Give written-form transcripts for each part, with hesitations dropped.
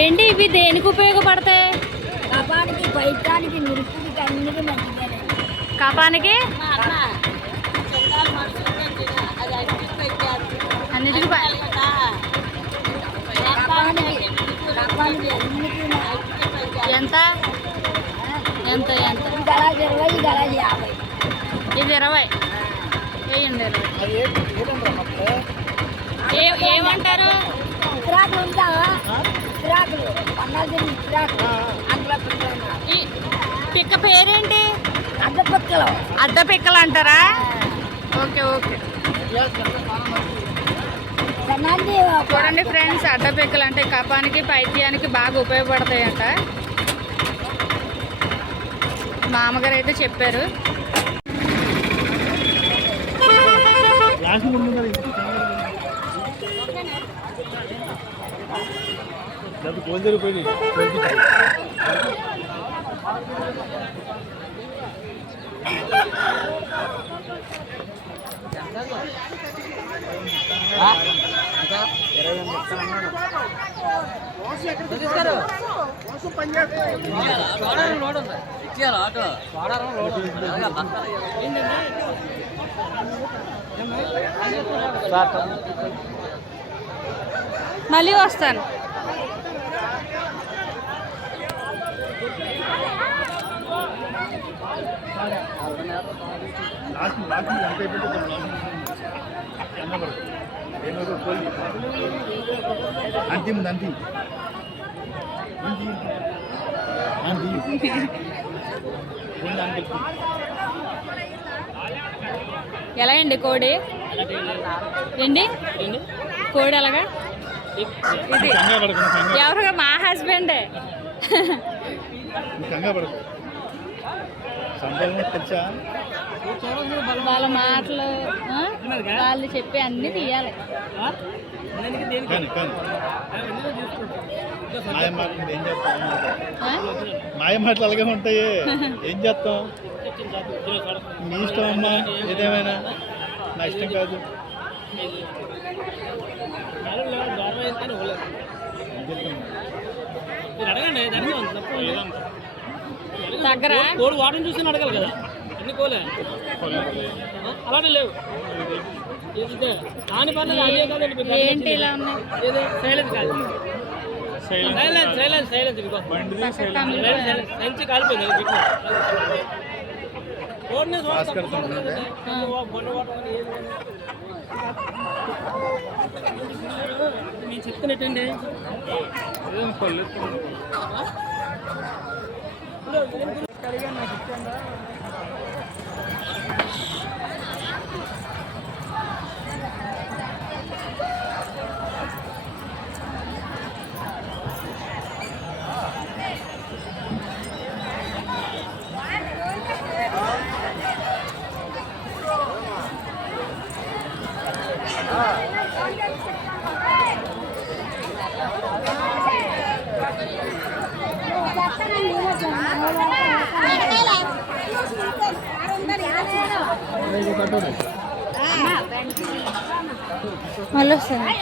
ఏంటి ఇవి దేనికి ఉపయోగపడతాయి? కపానికి బయటానికి మిరుపుకి అన్నిటికీ మంచిదే. కపానికి అన్నిటికీ ఎంత ఎంత ఎంత? ఇది 20 వేయండి. ఏమంటారు? పిక్క పేరేంటి? అడ్డ పిక్కలు అంటారా? ఓకే ఓకే చూడండి ఫ్రెండ్స్, అడ్డ పిక్కలు అంటే కపానికి పైత్యానికి బాగా ఉపయోగపడతాయంట. మామగారు అయితే చెప్పారు. మళ్ళీ వస్తాను. ఎలా అండి కోడి? ఏంటి కోడి అలాగా? ఇది ఎవరు? మా హస్బెండే. వాళ్ళ మాటలు వాళ్ళు చెప్పి అన్ని తీయాలి. మాయ మాటలు అలాగే ఉంటాయి. ఏం చేస్తాం? మీ ఇష్టం అమ్మా, ఏదేమైనా నా ఇష్టం కాదు. దగ్గర కోడి వాటని చూసి అడగాలి కదా. అన్ని కోలే అలానే లేవు. ఏంటి ఇలా ఉన్నాయి? సైలెన్స్ కాదు, సైలెన్స్ సైలెన్స్ సైలెన్స్ సైన్స్ కాలిపోయింది. కోడిని నేను చెప్తున్నట్టండి. మళ్ళీ వస్తుంది.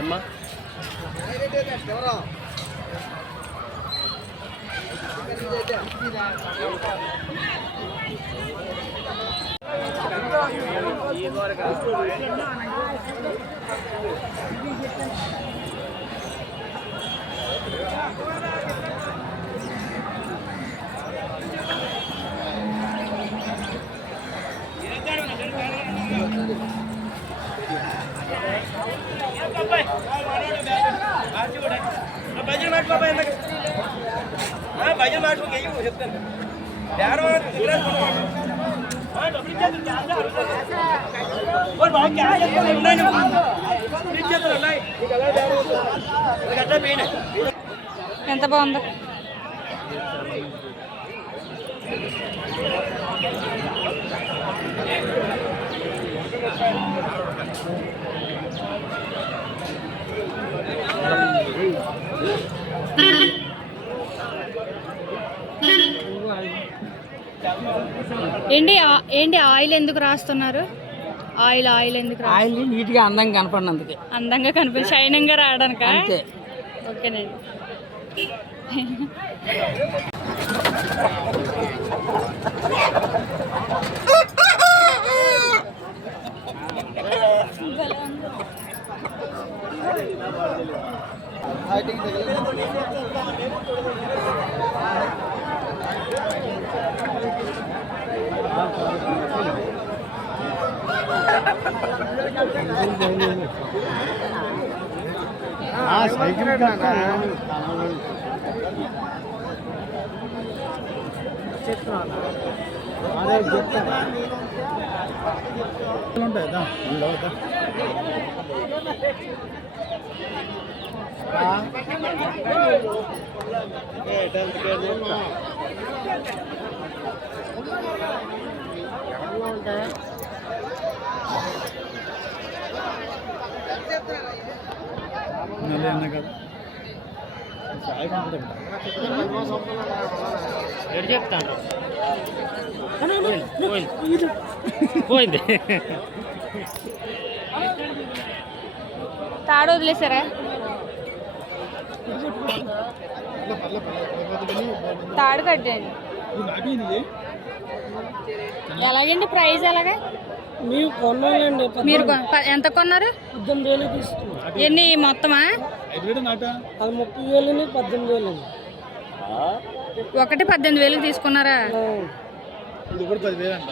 అమ్మా ఎంత బాగుందో. ఏంటి ఆయిల్ ఎందుకు రాస్తున్నారు? ఆయిల్ ఎందుకు ఆయిల్ నీట్గా అందంగా కనపడినందుకే. అందంగా కనిపి షైనింగ్గా రావడానికా? అంతే. ఓకేనండి. సైకిల్ ఉంటాయి. పోయింది. తాడు వదిలేసారా? తాడు కట్టండి. ఎలాగండి ప్రైస్? ఎలాగా మీరు కొన్నానండి? మీరు ఎంత కొన్నారు? 18,000 తీసుకున్నాం. ఎన్ని మొత్తమా? అది 30,000, 18,000. ఒకటి 18,000 తీసుకున్నారా? ఇది కూడా 10,000 అంట.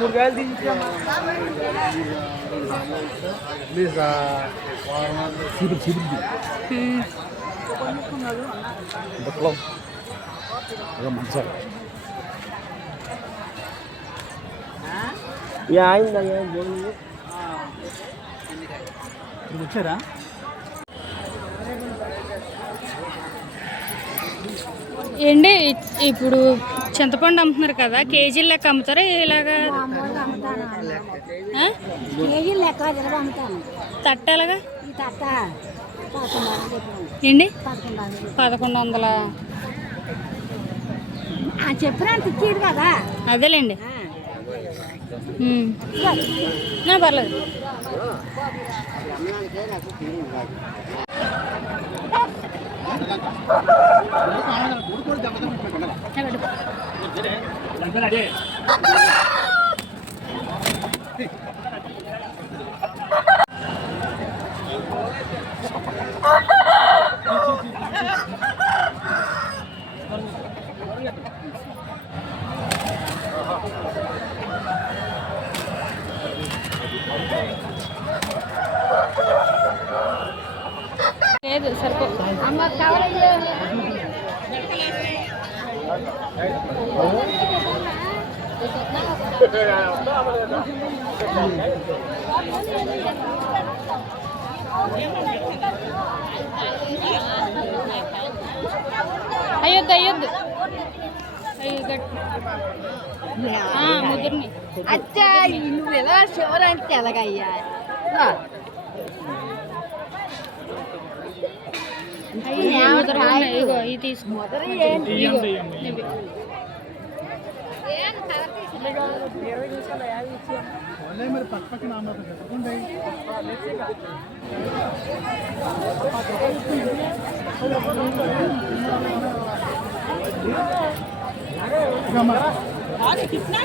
మురగాయలు తీయించామా? వచ్చారా? ఏంటి ఇప్పుడు చింతపండు అమ్ముతున్నారు కదా, కేజీల లెక్క అమ్ముతారా ఇలాగా? కేజీ లెక్క అమ్ముతాను. తట్ట ఎలాగా? ఈ తట్ట 1100 ఏంటి? 1100 చెప్పినంత ఇచ్చేది కదా. అదేలేండి. పర్లేదు. లేదు సరిపో. అమ్మ కావాలి. అయ్యొద్దు అయ్యొద్దు. ముగ్గురిని. అచ్చా నువ్వు ఎలా షోర్ అంటే ఎలాగయ్యా? ఇగో ఇది తీసుకో. మరి పక్క పక్కన कितना